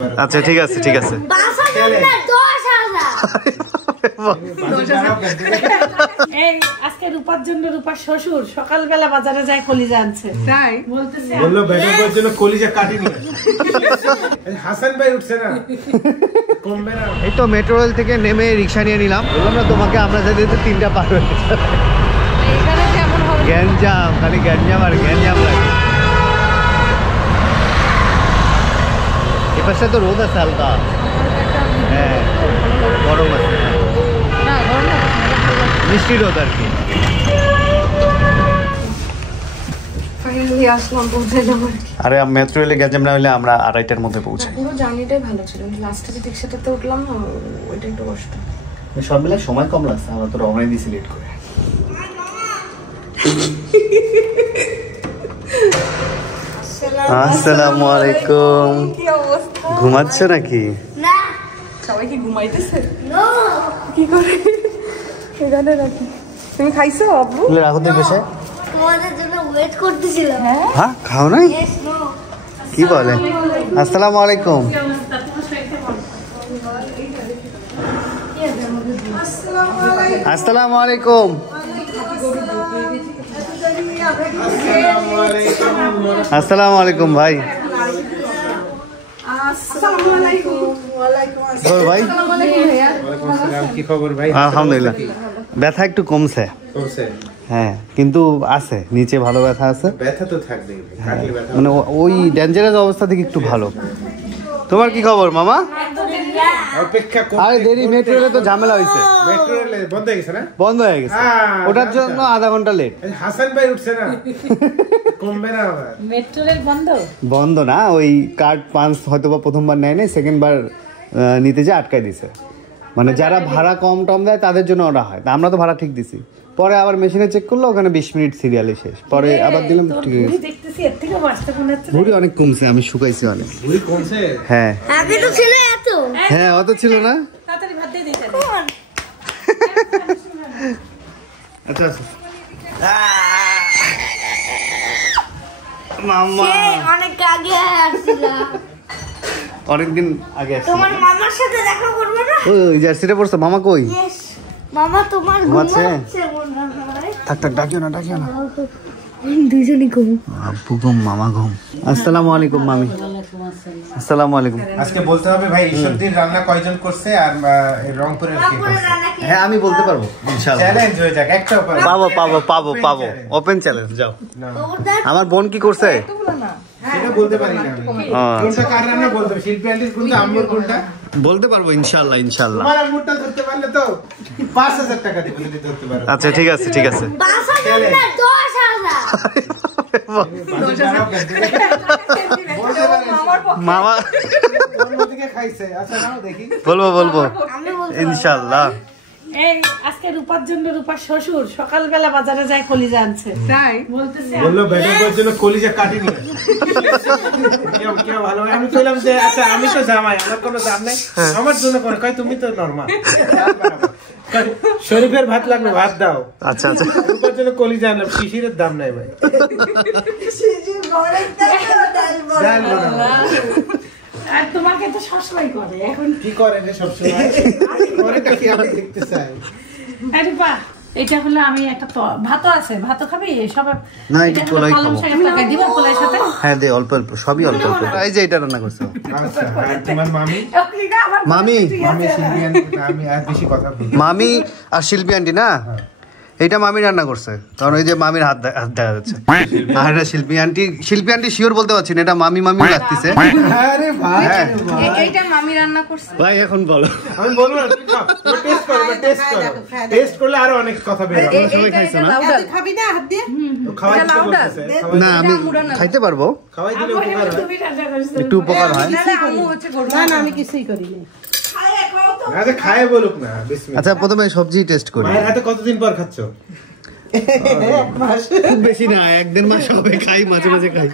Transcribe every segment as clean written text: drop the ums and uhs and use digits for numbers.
আচ্ছা ঠিক আছে ঠিক আছে। এই আজকে রূপার জন্য রূপার শ্বশুর সকালবেলা বাজারে যায় কলিজা আনছে, তাই বলতেছে বললো বেটার জন্য কলিজা কাটি নিয়ে হাসান ভাই উঠছে না কমবে না। এই তো মেট্রো রেল থেকে নেমে রিক্সা নিয়ে নিলাম, বললাম না তোমাকে আমরা যেতে 3টা পার হয়ে গেছে। এইখানে কেমন হবে গ্যাঞ্জাম, খালি গ্যাঞ্জাম আর গ্যাঞ্জাম লাগে। এপাশে তো রোদ আছে হালকা, হ্যাঁ গরম আছে, না গরম না মিষ্টি রোদ আর কি। ফাইনালি আসলাম, পৌঁছে যাবো। আরে মেট্রো রেলে গ্যাঞ্জাম না হলে আমরা 2:30টার মধ্যে পৌঁছাই। পুরো জার্নিটাই ভালো ছিল, লাস্টে যে রিক্সাটাতে উঠলাম না ওইটা একটু কষ্ট। সব মিলে সময় কম লাগছে, আমরা তো রওনাই দিয়েছি লেট করে। আসসালামু আলাইকুম। ঘুমাচ্ছ নাকি? না সবাই কি ঘুমাইতেছে? কি করে এখানে রাখি? তুমি খাইছো আব্বু? রাখো তো বসে, তোমাদের জন্য ওয়েট করতেছিলাম। হ্যাঁ খাও নাই? কি বলে? আসসালামু আলাইকুম। আসসালামু আলাইকুম। আসসালামু আলাইকুম ভাই। ভাই কি খবর ভাই? আলহামদুলিল্লাহ, ব্যথা একটু কমছে। হ্যাঁ কিন্তু আছে, নিচে ভালো ব্যথা আছে। ব্যথা তো থাকবেই, কাটলে ব্যথা মানে ওই ডেঞ্জারাস অবস্থা থেকে একটু ভালো। তোমার কি খবর মামা? অপেক্ষা করতে আরে দেরি, মেট্রো রেলে তো ঝামেলা হয়েছে, মেট্রো রেল বন্ধ হয়ে গেছে না? বন্ধ হয়ে গেছে, ওটার জন্য আধা ঘন্টা লেট। হাসান ভাই উঠছে না কমবে না আবার। মেট্রো রেল বন্ধ? বন্ধ না, ওই কার্ড পাঞ্চ হয়তো বা প্রথমবার নেয় নাই, সেকেন্ড বার নিতে যে আটকায় দিছে। মানে যারা ভাড়া কম টম দেয় তাদের জন্য ওরা হয়, আমরা তো ভাড়া ঠিক দিছি। পরে আবার মেশিনে চেক করলো, ওখানে 20 মিনিট সিরিয়ালে শেষ, পরে আবার দিলাম ঠিক আছে। দেখতেছি এর থেকে বাঁচতে মনে হচ্ছে। ভুঁড়ি অনেক কমছে, আমি শুকাইছি অনেক। ভুঁড়ি কমছে? হ্যাঁ আগে তো ছিল এত। হ্যাঁ অত ছিল না। তাড়াতাড়ি ভাত দিয়ে দিতে। আচ্ছা আচ্ছা মামা অনেক আগে আসছিলাম। অনেকদিন আগে আসছে। তোমার মামার সাথে দেখা করবে না? ওই জার্সিটা পড়ছে। মামা কই? Yes, মামা তোমার ঘুমাচ্ছে? ঘুমাচ্ছে মনে হয়। থাক থাক, ডাকিও না ডাকিও না। দুজনই ঘুম। আব্বু ঘুম, মামা ঘুম। আসসালামু আলাইকুম মামি। আসসালামু আলাইকুম। আজকে বলতে হবে ভাই ঈশ্বরদীর রান্না কয়জন করছে আর রংপুরের কে করছে। হ্যাঁ আমি বলতে পারবো ইনশাআল্লাহ। চ্যালেঞ্জ হয়ে যাক, একটা উপায় পাবো পাবো পাবো পাবো, ওপেন চ্যালেঞ্জ। যাও। আমার বোন কি করছে? সেটা বলতে পারি না আমি। কোনটা কার রান্না বলতে হবে, শিল্পী আন্টির কোনটা, আম্মুর কোনটা বলতে পারবো ইনশাআল্লাহ ইনশাআল্লাহ। তোমার আম্মুরটা ধরতে পারলে তো 5000 টাকা দিব যদি ধরতে পারো। আচ্ছা ঠিক আছে ঠিক আছে। 5,000 না 10,000। মামা খাইছে। আচ্ছা নাও দেখি। বলবো বলবো ইনশাআল্লাহ। এই আজকে রূপার জন্য রূপার শ্বশুর সকালবেলা বাজারে যায় কলিজা আনছে, তাই বলতেছে বললো বেটার জন্য কলিজা কাটি নিয়ে কেউ ভালো। আমি কইলাম যে আচ্ছা আমি তো জামাই, আমার কোনো দাম নাই, আমার জন্য করে কয় তুমি তো নরমাল। শরীফের ভাত লাগবে, ভাত দাও। আচ্ছা আচ্ছা, রূপার জন্য কলিজা আনলাম, শিশিরের দাম নাই ভাই। আর তোমাকে তো সবসময় করে, এখন কি করে রে সবসময়? করে কি আমি দেখতে চাই। আরে বাহ, এটা হলো আমি একটা ভাতও আছে, ভাতও খাবি সব না একটু পোলাই খাবো। দিবা পোলার সাথে? হ্যাঁ দে, অল্প অল্প, সবই অল্প অল্প। এই যে এটা রান্না করছো। আচ্ছা আর তোমার মামি? মামি মামি শিল্পী আন্টি, আমি আর বেশি কথা বলি। মামি আর শিল্পী আন্টি না, এইটা মামি রান্না করছে, কারণ ওই যে মামির হাত দেখা যাচ্ছে। আর এটা শিল্পী আন্টি শিওর বলতে পারছি না, এটা মামি লাগতেছে। আরে ভাই এইটা মামি রান্না করছে ভাই এখন বলো। আমি বলবো না, তুমি খাও, টেস্ট করো, টেস্ট করো, টেস্ট করলে আরো অনেক কথা বের হবে। সবাই খাইছো না? খাবি না হাত দিয়ে? খাওয়াই দিতে বলতেছে। না আমি খাইতে পারবো, খাওয়াই দিলে উপকার হয়। তুমি রান্না করছো? একটু উপকার হয়। না না আমি কিছুই করি না। আচ্ছা খায় বলুক না, বিসমিল্লাহ। আচ্ছা প্রথমে সবজি টেস্ট করি। মায়ের হাতে কতদিন পর খাচ্ছ? খুব বেশি না, 1-1.5 মাস হবে খাই, মাঝে মাঝে খাই।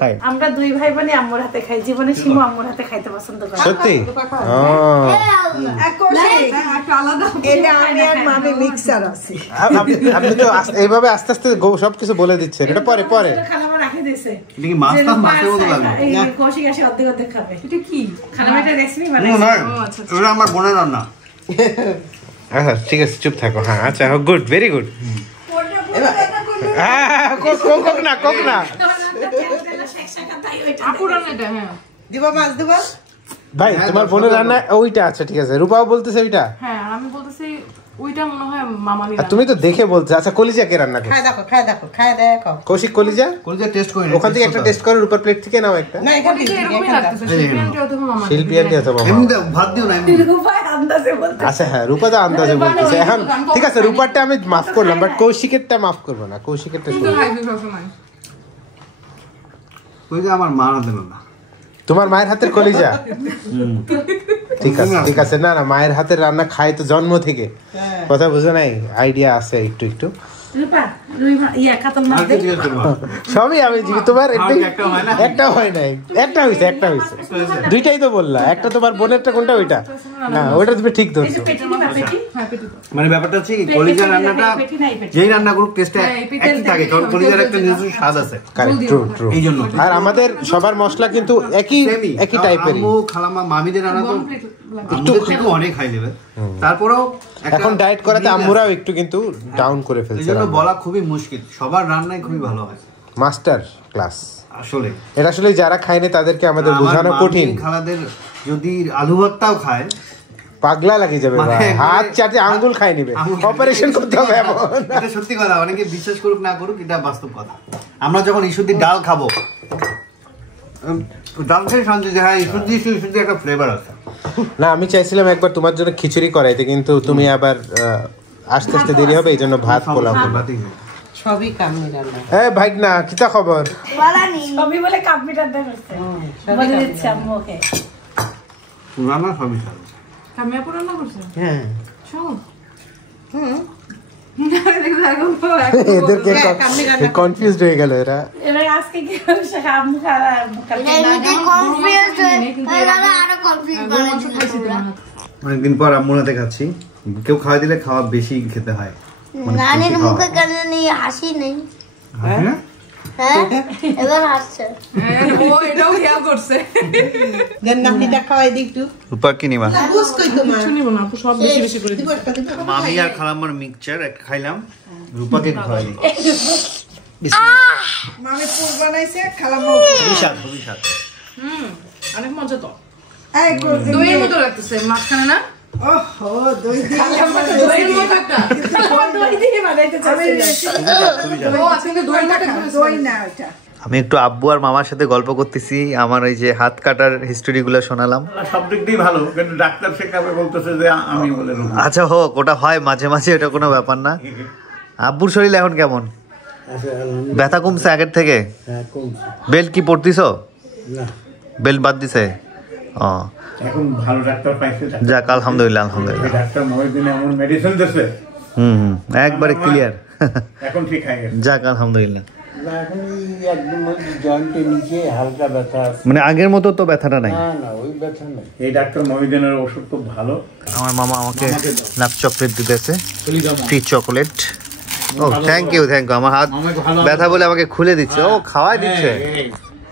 খাই। আমরা দুই ভাই বোন আম্মুর হাতে খাই, জীবনে শিমু আম্মুর হাতে খাইতে পছন্দ করে। সত্যি? আপনি তো এইভাবে আস্তে আস্তে সবকিছু বলে দিচ্ছেন, এটা পরে পরে। দিয়েছে এটা কি মাছ না মাছের মতো লাগে এই কৌশিক এসে অর্ধেক অর্ধেক খাবে এটা কি খালাম একটা রেসিপি না বানাইছে এটা আমার বোনের রান্না আচ্ছা ঠিক আছে চুপ থাকো হ্যাঁ আচ্ছা গুড ভেরি গুড কোক না আপুরান এটা হ্যাঁ দিবা মাছ দিবা ভাই তোমার বোনের রান্না ওইটা আচ্ছা ঠিক আছে রূপাও বলতেছে ওইটা হ্যাঁ আমি বলতেছি ওইটা মনে হয় মামারই আর তুমি তো দেখে বলছো আচ্ছা কলিজা কে রান্না করছে খায় দেখো কৌশিক কলিজা কলিজা টেস্ট করি ওখান থেকে একটা টেস্ট করো রূপার প্লেট থেকে নাও একটা না এখান থেকে এরকমই লাগতেছে শিল্পী অথবা মামা শিল্পী আন্টি অথবা মামা। এমনি ভাত দিও না এমনি ভাই আন্দাজে বলতে আচ্ছা হ্যাঁ রূপা তো আন্দাজে বলতেছে এখন ঠিক আছে রূপারটা আমি মাফ করলাম বাট কৌশিকেরটা মাফ করবো না কৌশিকেরটা কিন্তু শুনো। খাইবে সবসময় কলিজা আমার মা রাঁধে না তোমার মায়ের হাতের কলিজা ঠিক আছে না না মায়ের হাতের রান্না খায় তো জন্ম থেকে কথা বুঝো নাই আইডিয়া আছে একটু একটু রূপা ইয়া কাতল মাছ দে সবই আমি তোমার একটা হয় না? একটা হয় নাই একটা হইছে দুইটাই তো বললা একটা তোমার বোনেরটা কোনটা ওইটা না ওইটা তুমি ঠিক ধরছো পেটি না পেটি হ্যাঁ পেটি মানে ব্যাপারটা হচ্ছে কি কলিজা রান্নাটা যেই রান্না করুক টেস্টটা একই থাকে কারণ কলিজার একটা নিজস্ব স্বাদ আছে কারেক্ট ট্রু ট্রু এই জন্য আর আমাদের সবার মশলা কিন্তু একই টাইপের আম্মু খালামা মামিদের রান্না তো একটু থেকে অনেক হাই লেভেল তারপরেও এখন ডায়েট করাতে আম্মুরাও একটু কিন্তু ডাউন করে এই ফেলছে জন্য বলা খুবই মুশকিল সবার রান্নাই খুবই ভালো হয় মাস্টার ক্লাস আসলে এটা আসলে যারা খায়নি তাদেরকে আমাদের আমার বোঝানো মামি কঠিন খালাদের যদি আলু ভর্তাও খায় পাগলা লাগে যাবে মানে ভাই হাত চাটে আঙ্গুল খাই নিবে অপারেশন করতে হবে এমন এটা সত্যি কথা অনেকে বিশ্বাস করুক না করুক এটা বাস্তব কথা আমরা যখন ইস্যুদি ডাল খাবো ডাল খেয়ে শান্তি যে হ্যাঁ ইস্যুদি একটা ফ্লেভার আছে না আমি চাইছিলাম একবার তোমার জন্য খিচুড়ি করাইতে কিন্তু তুমি আবার আস্তে আস্তে দেরি হবে এই জন্য ভাত পোলাও করবে সবই কামি রান্না এ ভাই না কিতা খবর বালানি সবই বলে কম্পিউটার দেন হচ্ছে বলে দিচ্ছি আম্মু ওকে রান্না সবই ভালো আমি আপুরা না করছে হ্যাঁ সব এদেরকে কনফিউজড হয়ে গেল এরা এবার আজকে কি হবে সে আম্মু খাওয়া এমনিতে কনফিউজ হয়ে দাদা আরো কনফিউজ বানাচ্ছি অনেকদিন পর আম্মুর হাতে খাচ্ছি কেউ খাওয়াই দিলে খাওয়া বেশি খেতে হয় নানির মুখে কেন নেই হাসি নেই হ্যাঁ হ্যাঁ এবার হাসছে ও এটাও খেয়াল করছে দেন নাতিটা খাওয়াই দিই একটু রূপা কি নিবা বুঝ কই তোমার শুনিব না আপু সব বেশি বেশি করে দিব একটা দিব মামি আর খালাম্মার মিক্সচার একটা খাইলাম রূপাকে খাওয়াই দিই মামি পুর বানাইছে খালাম খুবই স্বাদ অনেক মজা তো এই করে দইয়ের মতো লাগতেছে মাঝখানে না ওহো দই দিয়ে দইয়ের মতো একটা দই দিয়ে বানাইতে চাচ্ছি ও আজকে দইটা দই না ওটা আমি একটু আব্বু আর মামার সাথে গল্প করতেছি আমার এই যে হাত কাটার হিস্টোরিগুলো শোনালাম সব দিক দিয়ে ভালো কিন্তু ডাক্তার শেখাবে বলতেছে যে আমি বলে রোগ আচ্ছা হোক ওটা হয় মাঝে মাঝে এটা কোনো ব্যাপার না আব্বুর শরীর এখন কেমন ব্যথা কমছে আগের থেকে বেল্ট কি পড়তিস বেল্ট বাদ দিছে ও এখন ভালো ডাক্তার পাইছে যাক আলহামদুলিল্লাহ আলহামদুলিল্লাহ ডাক্তার মহিউদ্দিন এমন মেডিসিন দিচ্ছে হুম একবারে ক্লিয়ার এখন ঠিক হয়ে গেছে যাক আলহামদুলিল্লাহ এখন এই একদম জয়েন্টের নিচে হালকা ব্যথা আছে মানে আগের মতো তো ব্যথাটা নাই না না ওই ব্যথা নেই এই ডাক্তার মহিউদ্দিনের ওষুধ খুব ভালো আমার মামা আমাকে নাক চকলেট দিতেছে ফ্রি চকলেট ও থ্যাংক ইউ আমার হাত ব্যথা বলে আমাকে খুলে দিচ্ছে ও খাওয়াই দিচ্ছে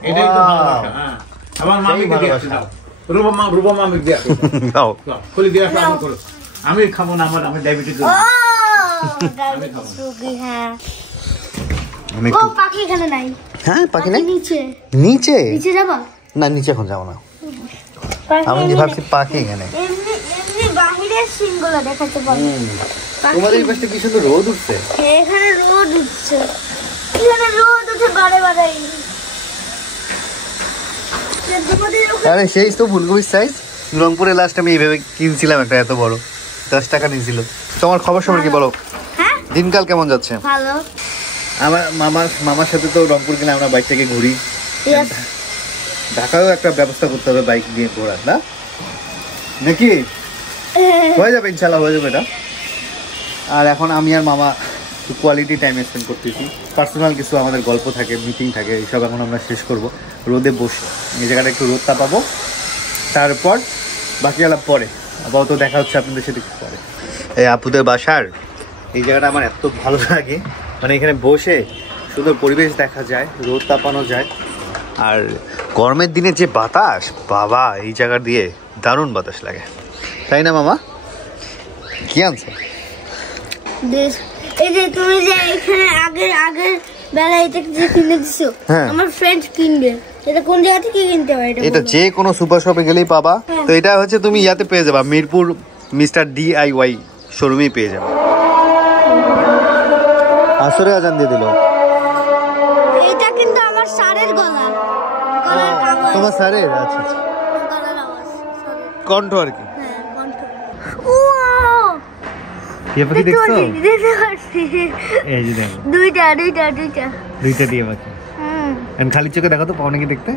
এটাই তো ভালোবাসা, হ্যাঁ। আমার মামিকে দিয়ে দাও রূপা মামিকে দিয়ে খাও খুলে দিয়ে আসো, আমি করো। আমি খাবো না আমি ডায়াবেটিস ও ডায়াবেটিস রোগী হ্যাঁ আমি ও পাখি এখানে নাই হ্যাঁ পাখি নাই নিচে নিচে নিচে যাবা না নিচে এখন যাবো না পাখি আমি এমনি- ভাবছি পাখি এখানে এমনি এমনি বাহিরের সিংগুলো দেখাতে পারবো তোমাদের এই পাশে কি সুন্দর রোদ উঠছে এখানে রোদ উঠছে এখানে রোদ উঠে বারে বারে আরে সেই তো ফুলকপির সাইজ রংপুরে লাস্ট আমি এইভাবে কিনছিলাম একটা এত বড় 10 টাকা নিয়েছিল তোমার খবর সবার কি বলো হ্যাঁ দিনকাল কেমন যাচ্ছে ভালো আমার মামার সাথে তো রংপুর কিনে আমরা বাইক থেকে ঘুরি Yes. ঢাকায়ও একটা ব্যবস্থা করতে হবে বাইক নিয়ে ঘোরার না নাকি হয়ে যাবে ইনশাল্লাহ হয়ে যাবে এটা আর এখন আমি আর মামা কোয়ালিটি টাইম স্পেন্ড করতেছি পার্সোনাল কিছু আমাদের গল্প থাকে মিটিং থাকে এইসব এখন আমরা শেষ করব রোদে বসে এই জায়গাটা একটু রোদ তাপাবো তারপর বাকি আলাপ পরে আপাতত দেখা হচ্ছে আপনাদের সাথে একটু পরে এই আপুদের বাসার এই জায়গাটা আমার এত ভালো লাগে মানে এখানে বসে সুন্দর পরিবেশ দেখা যায়, রোদ তাপানো যায়। আর গরমের দিনে যে বাতাস, বাবা এই জায়গা দিয়ে দারুণ বাতাস লাগে, তাই না মামা? কি আনছে? এই যে তুমি যে এখানে আগের বেলায় এটা যে কিনে দিছো, আমার ফ্রেন্ড কিনবে, এটা কোন জায়গা থেকে কিনতে হয়? এটা যে কোনো সুপার শপে গেলেই পাবা। তো এটা হচ্ছে তুমি ইয়াতে পেয়ে যাবা, মিরপুর মিস্টার DIY শোরুমেই পেয়ে যাবে। আসরে আজান দিয়ে দিল। এটা কিন্তু আমার স্যারের গলা, তোমার স্যারের? আচ্ছা আচ্ছা, গলার আওয়াজ, কণ্ঠ আর কি। হ্যাঁ কণ্ঠ। টিয়া পাখি দেখছো? দেখতে পাচ্ছি। এই যে দেখো, দুইটা টিয়া পাখি। এন্ড খালি চোখে দেখো তো, পাও নাকি দেখতে?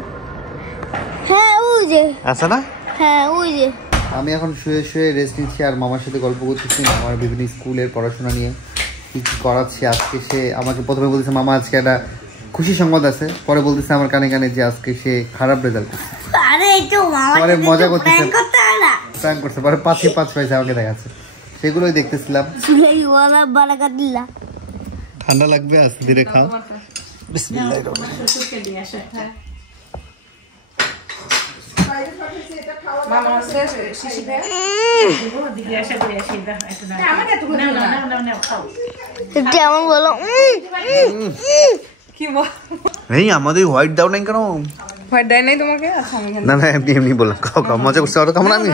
হ্যাঁ ওই যে আছে না? হ্যাঁ ওই যে। আমি এখন শুয়ে শুয়ে রেস্ট নিচ্ছি আর মামার সাথে গল্প করতেছি আমার বিভিন্ন স্কুলের পড়াশোনা নিয়ে, কি কি করাচ্ছি। আজকে সে আমাকে প্রথমে বলতেছে মামা আজকে একটা খুশি সংবাদ আছে, পরে বলতেছে আমার কানে কানে যে আজকে সে খারাপ রেজাল্ট করছে। আরে একটু মামা পরে মজা করতেছে, প্র্যাঙ্ক করছে, পরে 5 পাইছে আমাকে দেখাচ্ছে, সেগুলোই দেখতেছিলাম। ঠান্ডা লাগবে, আস্তে ধীরে খাও। বিসমিল্লাহির রহমানির রহিম। আমাদের হোয়াইট দাও নাই কেন? হোয়াইট দেয় নাই তোমাকে? আচ্ছা আমি না না, এমনি বললাম, খাও খাও, মজা করছে। আর কেমন আমি